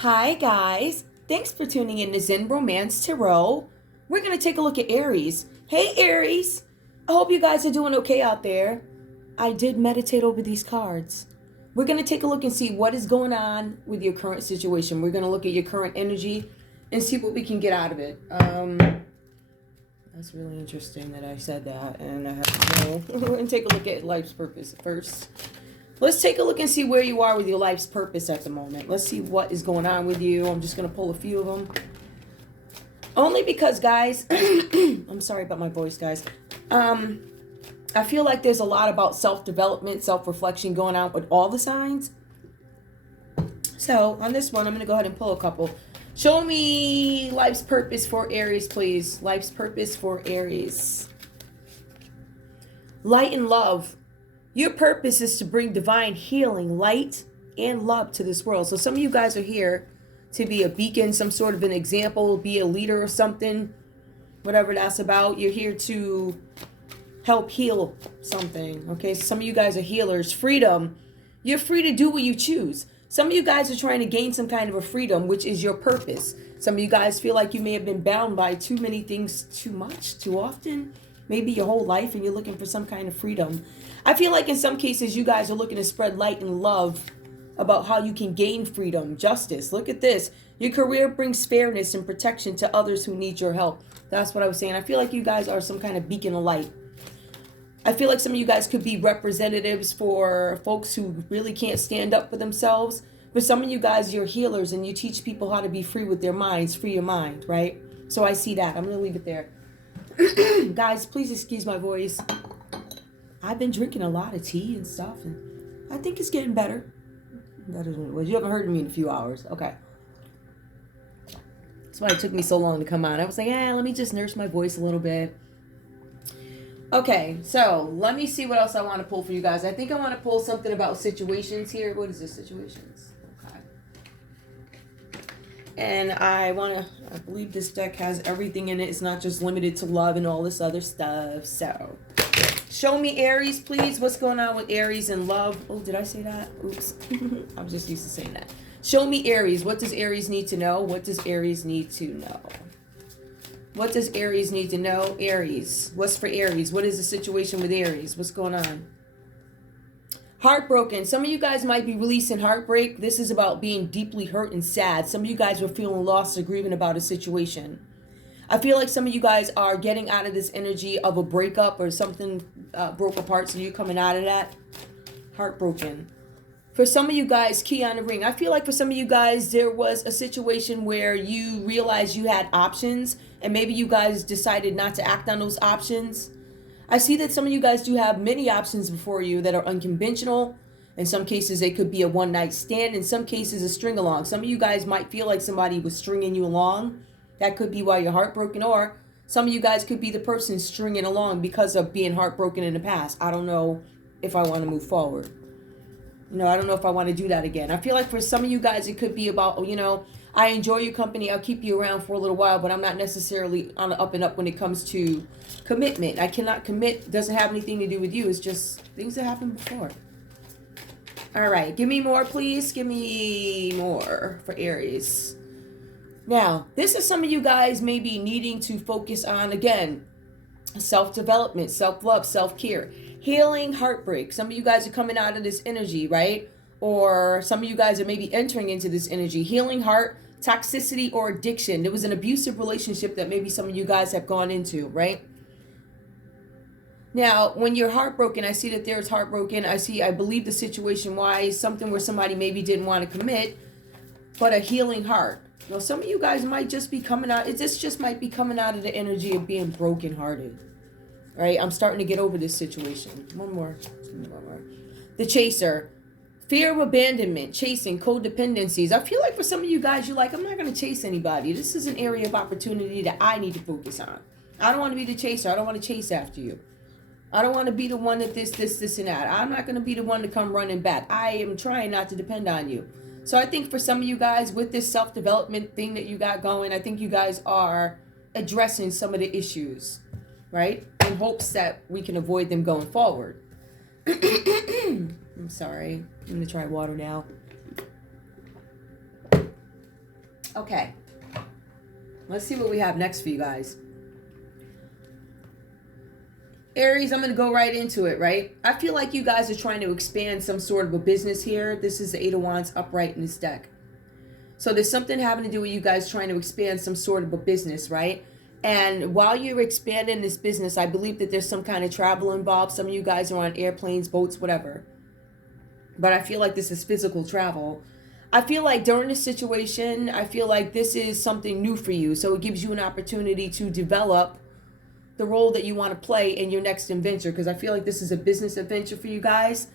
Hi, guys. Thanks for tuning in to Zen Romance Tarot. We're going to take a look at Aries. Hey, Aries. I hope you guys are doing okay out there. I did meditate over these cards. We're going to take a look and see what is going on with your current situation. We're going to look at your current energy and see what we can get out of it. That's really interesting that I said that, and I have to know. We're going to take a look at life's purpose first. Let's take a look and see where you are with your life's purpose at the moment. Let's see what is going on with you. I'm just going to pull a few of them. Only because, guys, I'm sorry about my voice, guys. I feel like there's a lot about self-development, self-reflection going on with all the signs. So, on this one, I'm going to go ahead and pull a couple. Show me life's purpose for Aries, please. Life's purpose for Aries. Light and love. Your purpose is to bring divine healing, light, and love to this world. So some of you guys are here to be a beacon, some sort of an example, be a leader or something, whatever that's about. You're here to help heal something, okay? So some of you guys are healers. Freedom. You're free to do what you choose. Some of you guys are trying to gain some kind of a freedom, which is your purpose. Some of you guys feel like you may have been bound by too many things too much, too often, maybe your whole life, and you're looking for some kind of freedom. I feel like in some cases you guys are looking to spread light and love about how you can gain freedom, justice. Look at this. Your career brings fairness and protection to others who need your help. That's what I was saying. I feel like you guys are some kind of beacon of light. I feel like some of you guys could be representatives for folks who really can't stand up for themselves. But some of you guys, you're healers and you teach people how to be free with their minds, free your mind, right? So I see that. I'm going to leave it there. Guys, please excuse my voice. I've been drinking a lot of tea and stuff, and I think it's getting better. Better than it was. You haven't heard of me in a few hours. Okay. That's why it took me so long to come on. I was like, let me just nurse my voice a little bit. Okay, so let me see what else I want to pull for you guys. I think I want to pull something about situations here. What is this, situations? Okay. And I believe this deck has everything in it. It's not just limited to love and all this other stuff. So, show me Aries, please. What's going on with Aries and love? Oh, did I say that? Oops. I'm just used to saying that. Show me Aries. What does Aries need to know? What does Aries need to know? What does Aries need to know? Aries. What's for Aries? What is the situation with Aries? What's going on? Heartbroken. Some of you guys might be releasing heartbreak. This is about being deeply hurt and sad. Some of you guys were feeling lost or grieving about a situation. I feel like some of you guys are getting out of this energy of a breakup or something broke apart, so you're coming out of that. Heartbroken. For some of you guys, key on the ring. I feel like for some of you guys, there was a situation where you realized you had options and maybe you guys decided not to act on those options. I see that some of you guys do have many options before you that are unconventional. In some cases, it could be a one-night stand. In some cases, a string along. Some of you guys might feel like somebody was stringing you along. That could be why you're heartbroken, or some of you guys could be the person stringing along because of being heartbroken in the past. I don't know if I want to move forward. I don't know if I want to do that again. I feel like for some of you guys, it could be about, I enjoy your company. I'll keep you around for a little while, but I'm not necessarily on the up and up when it comes to commitment. I cannot commit. It doesn't have anything to do with you. It's just things that happened before. All right. Give me more, please. Give me more for Aries. Now, this is some of you guys maybe needing to focus on, again, self-development, self-love, self-care. Healing heartbreak. Some of you guys are coming out of this energy, right? Or some of you guys are maybe entering into this energy. Healing heart, toxicity, or addiction. There was an abusive relationship that maybe some of you guys have gone into, right? Now, when you're heartbroken, I see that there's heartbroken. I believe the situation wise, something where somebody maybe didn't want to commit, but a healing heart. Some of you guys might just be coming out. This just might be coming out of the energy of being brokenhearted. Right? I'm starting to get over this situation. One more. The chaser. Fear of abandonment, chasing, codependencies. I feel like for some of you guys, you're like, I'm not going to chase anybody. This is an area of opportunity that I need to focus on. I don't want to be the chaser. I don't want to chase after you. I don't want to be the one that this, and that. I'm not going to be the one to come running back. I am trying not to depend on you. So I think for some of you guys, with this self-development thing that you got going, I think you guys are addressing some of the issues, right? In hopes that we can avoid them going forward. I'm sorry. I'm going to try water now. Okay. Let's see what we have next for you guys. Aries, I'm going to go right into it, right? I feel like you guys are trying to expand some sort of a business here. This is the Eight of Wands upright in this deck. So there's something having to do with you guys trying to expand some sort of a business, right? And while you're expanding this business, I believe that there's some kind of travel involved. Some of you guys are on airplanes, boats, whatever. But I feel like this is physical travel. I feel like during this situation, I feel like this is something new for you. So it gives you an opportunity to develop the role that you want to play in your next adventure, because I feel like this is a business adventure for you guys.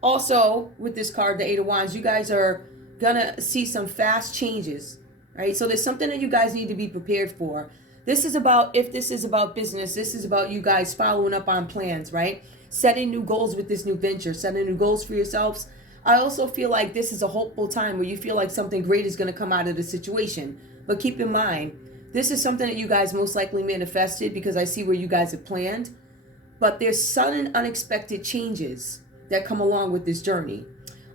Also, with this card, the Eight of Wands, you guys are gonna see some fast changes, right? So there's something that you guys need to be prepared for. This is about, if this is about business, this is about you guys following up on plans, right? Setting new goals with this new venture, setting new goals for yourselves. I also feel like this is a hopeful time where you feel like something great is going to come out of the situation. But keep in mind, this is something that you guys most likely manifested, because I see where you guys have planned. But there's sudden unexpected changes that come along with this journey.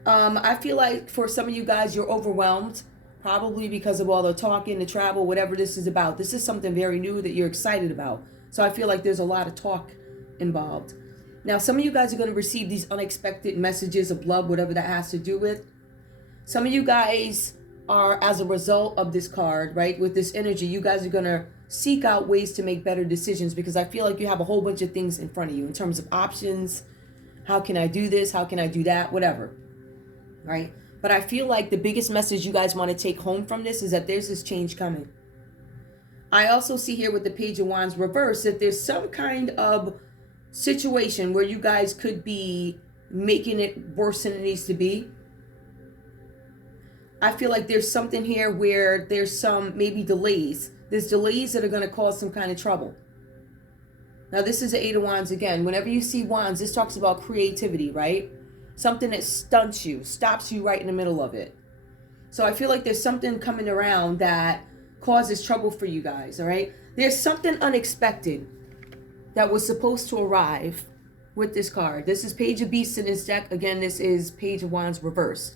I feel like for some of you guys, you're overwhelmed, probably because of all the talking, the travel, whatever this is about. This is something very new that you're excited about. So I feel like there's a lot of talk involved. Now, some of you guys are going to receive these unexpected messages of love, whatever that has to do with. Some of you guys are, as a result of this card, right, with this energy, you guys are going to seek out ways to make better decisions, because I feel like you have a whole bunch of things in front of you in terms of options. How can I do this? How can I do that? Whatever. Right? But I feel like the biggest message you guys want to take home from this is that there's this change coming. I also see here with the Page of Wands reversed that there's some kind of situation where you guys could be making it worse than it needs to be. I feel like there's something here where there's some maybe delays. There's delays that are going to cause some kind of trouble. Now, this is the Eight of Wands again. Whenever you see wands, this talks about creativity, right? Something that stunts you, stops you right in the middle of it. So I feel like there's something coming around that causes trouble for you guys, all right? There's something unexpected that was supposed to arrive with this card. This is Page of Beasts in this deck. Again, this is Page of Wands reversed.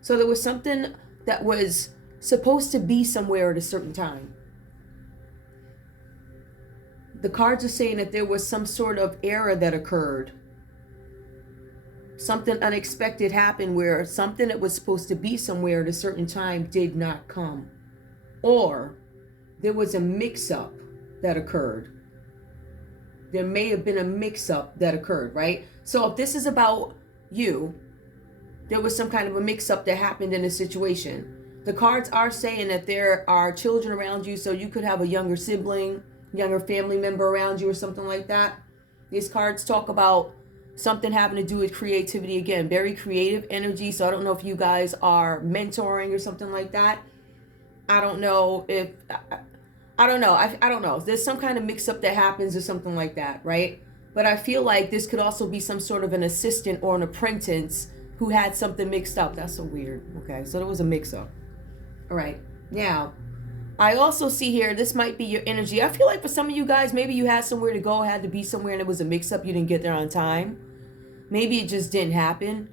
So there was something that was supposed to be somewhere at a certain time. The cards are saying that there was some sort of error that occurred. Something unexpected happened where something that was supposed to be somewhere at a certain time did not come. Or there was a mix-up that occurred. There may have been a mix-up that occurred, right? So if this is about you, there was some kind of a mix-up that happened in a situation. The cards are saying that there are children around you, so you could have a younger sibling, younger family member around you or something like that. These cards talk about something having to do with creativity again, very creative energy. So I don't know if you guys are mentoring or something like that. I don't know. I don't know. There's some kind of mix-up that happens or something like that, right? But I feel like this could also be some sort of an assistant or an apprentice who had something mixed up. That's so weird. Okay, so there was a mix-up. All right, now, I also see here, this might be your energy. I feel like for some of you guys, maybe you had somewhere to go, had to be somewhere, and it was a mix-up. You didn't get there on time. Maybe it just didn't happen.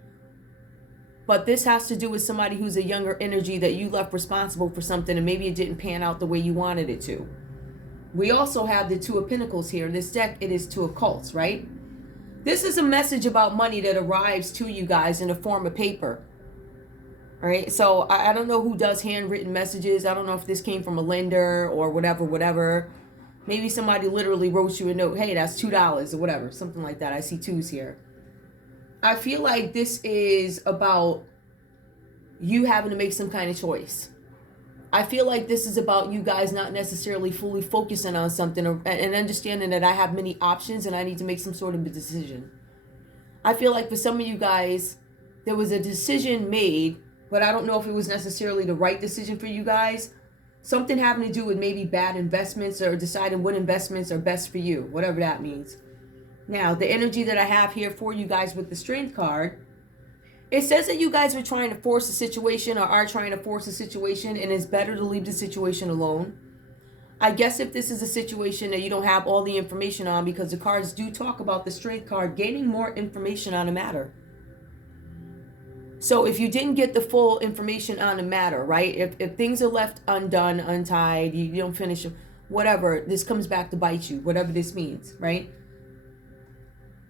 But this has to do with somebody who's a younger energy that you left responsible for something, and maybe it didn't pan out the way you wanted it to. We also have the Two of Pentacles here. In this deck, it is Two of Cups, right? This is a message about money that arrives to you guys in the form of paper. All right, so I don't know who does handwritten messages. I don't know if this came from a lender or whatever. Maybe somebody literally wrote you a note. Hey, that's $2 or whatever, something like that. I see twos here. I feel like this is about you having to make some kind of choice. I feel like this is about you guys not necessarily fully focusing on something and understanding that I have many options and I need to make some sort of a decision. I feel like for some of you guys, there was a decision made, but I don't know if it was necessarily the right decision for you guys. Something having to do with maybe bad investments or deciding what investments are best for you, whatever that means. Now, the energy that I have here for you guys with the Strength card, it says that you guys were trying to force a situation or are trying to force a situation, and it's better to leave the situation alone. I guess if this is a situation that you don't have all the information on, because the cards do talk about the Strength card gaining more information on a matter. So if you didn't get the full information on the matter, right? If things are left undone, untied, you don't finish them, whatever, this comes back to bite you, whatever this means, right?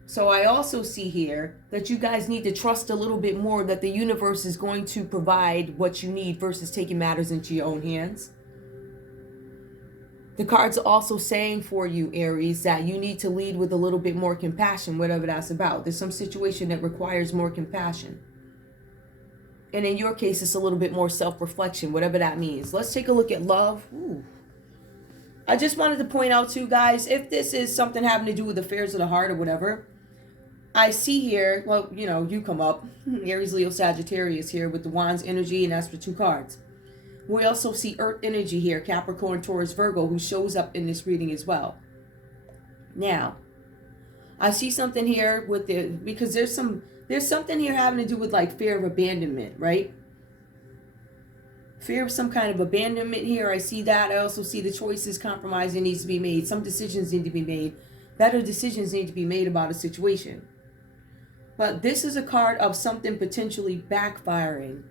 So I also see here that you guys need to trust a little bit more that the universe is going to provide what you need versus taking matters into your own hands. The cards are also saying for you, Aries, that you need to lead with a little bit more compassion, whatever that's about. There's some situation that requires more compassion. And in your case, it's a little bit more self-reflection, whatever that means. Let's take a look at love. Ooh. I just wanted to point out to you guys, if this is something having to do with affairs of the heart or whatever, I see here, well, you know, you come up, Aries, Leo, Sagittarius here with the Wands energy, and that's for 2 cards. We also see Earth energy here, Capricorn, Taurus, Virgo, who shows up in this reading as well. Now, I see something here with the, because there's something here having to do with like fear of abandonment, right? Fear of some kind of abandonment here. I see that. I also see the choices, compromising needs to be made. Some decisions need to be made. Better decisions need to be made about a situation. But this is a card of something potentially backfiring.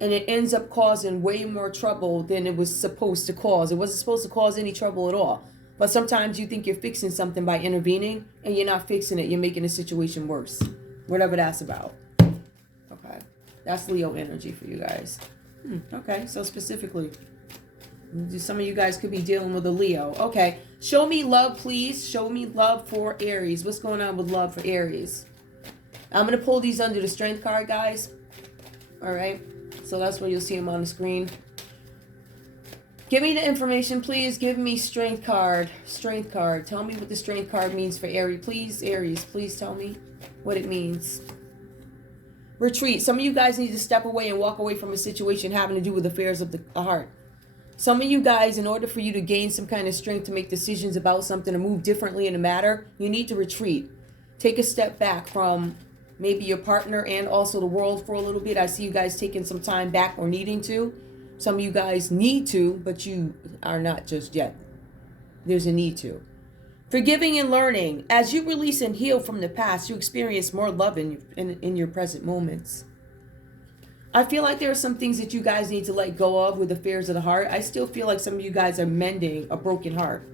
And it ends up causing way more trouble than it was supposed to cause. It wasn't supposed to cause any trouble at all. But sometimes you think you're fixing something by intervening, and you're not fixing it. You're making the situation worse. Whatever that's about. Okay. That's Leo energy for you guys. Okay, so specifically, some of you guys could be dealing with a Leo. Okay, show me love, please. Show me love for Aries. What's going on with love for Aries? I'm going to pull these under the strength card, guys. All right, so that's where you'll see them on the screen. Give me the information, please. Give me strength card. Strength card. Tell me what the strength card means for Aries. Please, Aries, please tell me what it means. Retreat. Some of you guys need to step away and walk away from a situation having to do with affairs of the heart. Some of you guys, in order for you to gain some kind of strength to make decisions about something or move differently in a matter, you need to retreat. Take a step back from maybe your partner and also the world for a little bit. I see you guys taking some time back or needing to. Some of you guys need to, but you are not just yet. There's a need to. Forgiving and learning. As you release and heal from the past, you experience more love in your present moments. I feel like there are some things that you guys need to let go of with affairs of the heart. I still feel like some of you guys are mending a broken heart.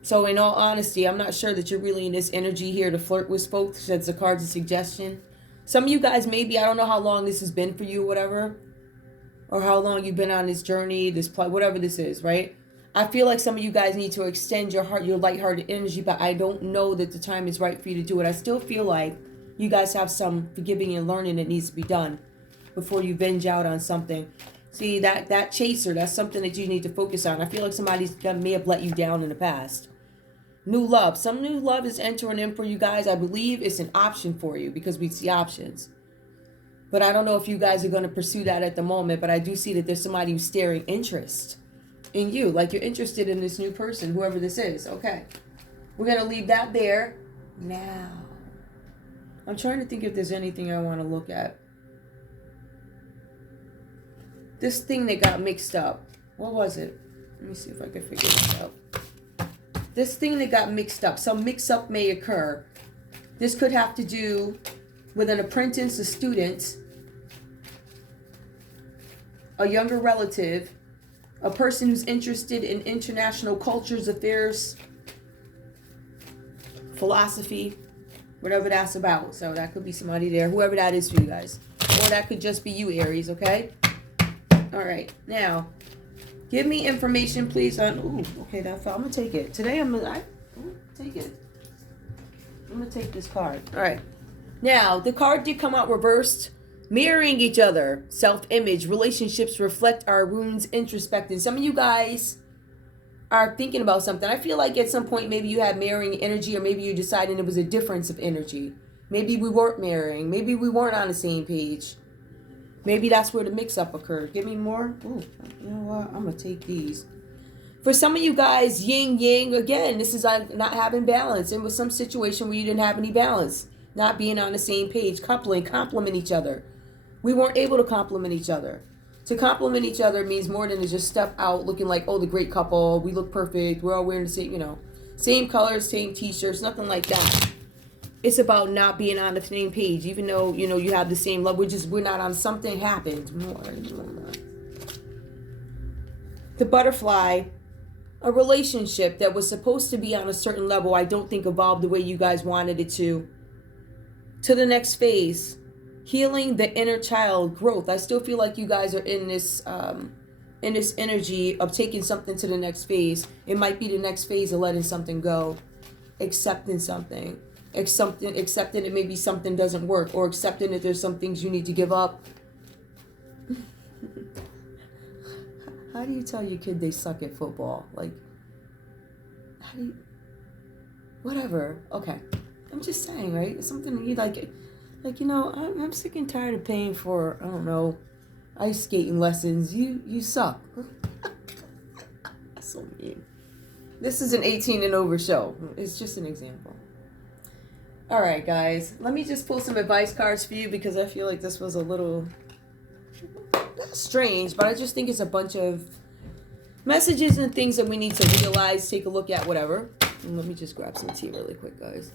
So in all honesty, I'm not sure that you're really in this energy here to flirt with folks, since the card's a suggestion. Some of you guys, maybe, I don't know how long this has been for you or whatever, or how long you've been on this journey, whatever this is, right? I feel like some of you guys need to extend your heart, your lighthearted energy, but I don't know that the time is right for you to do it. I still feel like you guys have some forgiving and learning that needs to be done before you binge out on something. See, that chaser, that's something that you need to focus on. I feel like somebody may have let you down in the past. New love. Some new love is entering in for you guys. I believe it's an option for you because we see options. But I don't know if you guys are going to pursue that at the moment, but I do see that there's somebody who's staring interest in you, like you're interested in this new person, whoever this is. Okay, we're gonna leave that there. Now I'm trying to think if there's anything I want to look at. This thing that got mixed up, what was it? Let me see if I can figure this out. This thing that got mixed up, some mix-up may occur. This could have to do with an apprentice, a student, a younger relative, a person who's interested in international cultures, affairs, philosophy, whatever that's about. So that could be somebody there, whoever that is for you guys. Or that could just be you, Aries, okay? All right, now, give me information, please, on, okay, that fell. I'm going to take it. Today, I'm going to take it. I'm going to take this card. All right. Now, the card did come out reversed. Mirroring each other, self-image, relationships reflect our wounds, introspecting. Some of you guys are thinking about something. I feel like at some point maybe you had mirroring energy, or maybe you decided it was a difference of energy. Maybe we weren't mirroring. Maybe we weren't on the same page. Maybe that's where the mix-up occurred. Give me more. Ooh, you know what? I'm going to take these. For some of you guys, yin-yang, again, this is like not having balance. It was some situation where you didn't have any balance. Not being on the same page, complement each other. We weren't able to compliment each other. To compliment each other means more than to just step out looking like, oh, the great couple, we look perfect, we're all wearing the same, same colors, same t-shirts, nothing like that. It's about not being on the same page, even though, you know, you have the same love. We're not on, something happened. The butterfly, a relationship that was supposed to be on a certain level, I don't think evolved the way you guys wanted it to the next phase. Healing the inner child growth. I still feel like you guys are in this energy of taking something to the next phase. It might be the next phase of letting something go, accepting something, accepting that maybe something doesn't work, or accepting that there's some things you need to give up. How do you tell your kid they suck at football? Like, how do you, whatever. Okay, I'm just saying, right? It's something you like, you know, I'm sick and tired of paying for, I don't know, ice skating lessons. You suck. That's so mean. This is an 18 and over show. It's just an example. All right, guys. Let me just pull some advice cards for you, because I feel like this was a little strange, but I just think it's a bunch of messages and things that we need to realize, take a look at, whatever. And let me just grab some tea really quick, guys.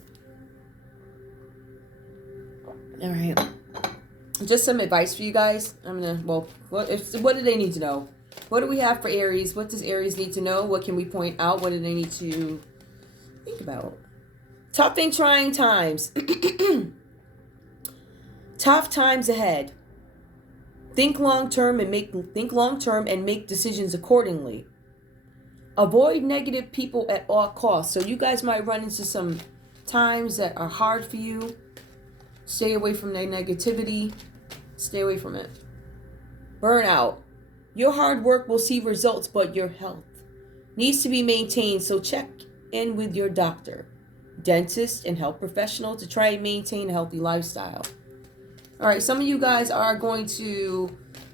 All right. Just some advice for you guys. I'm gonna, well, what do they need to know? What do we have for Aries? What does Aries need to know? What can we point out? What do they need to think about? Tough and trying times. Tough times ahead. Think long term and make decisions accordingly. Avoid negative people at all costs. So you guys might run into some times that are hard for you. Stay away from their negativity. Stay away from it. Burnout. Your hard work will see results, but your health needs to be maintained. So check in with your doctor, dentist, and health professional to try and maintain a healthy lifestyle. All right, some of you guys are going to,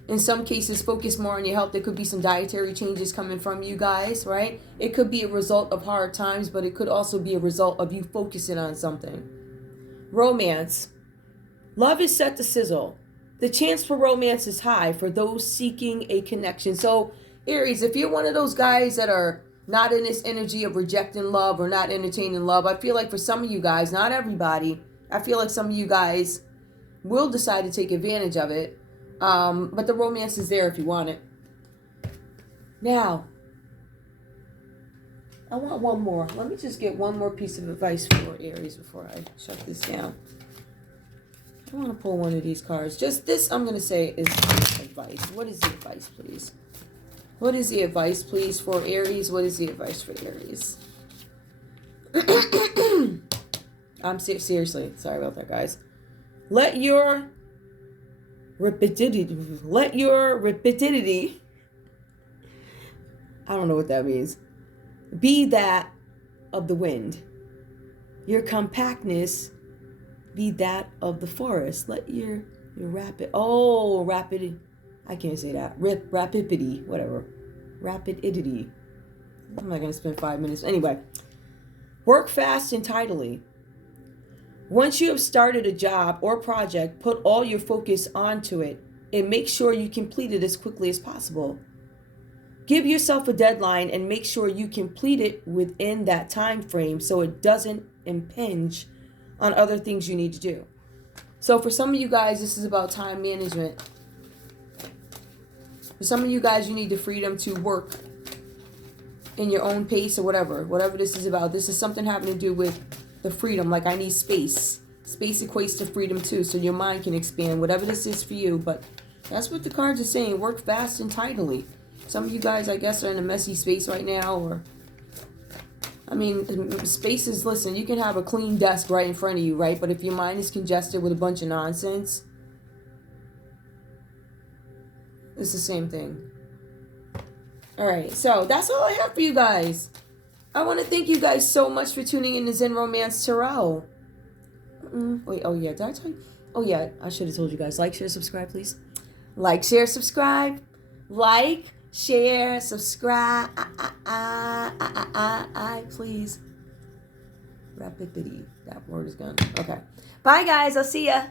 in some cases, focus more on your health. There could be some dietary changes coming from you guys, right? It could be a result of hard times, but it could also be a result of you focusing on something. Romance. Love is set to sizzle. The chance for romance is high for those seeking a connection. So, Aries, if you're one of those guys that are not in this energy of rejecting love or not entertaining love, I feel like for some of you guys, not everybody, I feel like some of you guys will decide to take advantage of it. But the romance is there if you want it. Now, I want one more. Let me just get one more piece of advice for Aries before I shut this down. I want to pull one of these cards. Just this, I'm going to say, is advice. What is the advice, please? What is the advice, please, for Aries? What is the advice for Aries? I'm seriously sorry about that, guys. Let your rapidity, I don't know what that means, be that of the wind. Your compactness be that of the forest. Let your rapidity, I can't say that. Rapidity, whatever. Rapidity. I'm not going to spend 5 minutes. Anyway, work fast and tidily. Once you have started a job or project, put all your focus onto it and make sure you complete it as quickly as possible. Give yourself a deadline and make sure you complete it within that time frame so it doesn't impinge on other things you need to do. So for some of you guys, this is about time management. For some of you guys, you need the freedom to work in your own pace or whatever this is about. This is something having to do with the freedom. Like, I need space. Space equates to freedom too, so your mind can expand, whatever this is for you. But that's what the cards are saying. Work fast and tidily. Some of you guys, I guess, are in a messy space right now, or I mean, spaces, listen, you can have a clean desk right in front of you, right? But if your mind is congested with a bunch of nonsense, it's the same thing. All right, so that's all I have for you guys. I want to thank you guys so much for tuning in to Zen Romance Tarot. Wait, oh yeah, did I tell you? Oh yeah, I should have told you guys. Like, share, subscribe, please. Like, share, subscribe. Like, share, subscribe, please. Rapidity. That word is gone. Okay. Bye, guys. I'll see ya.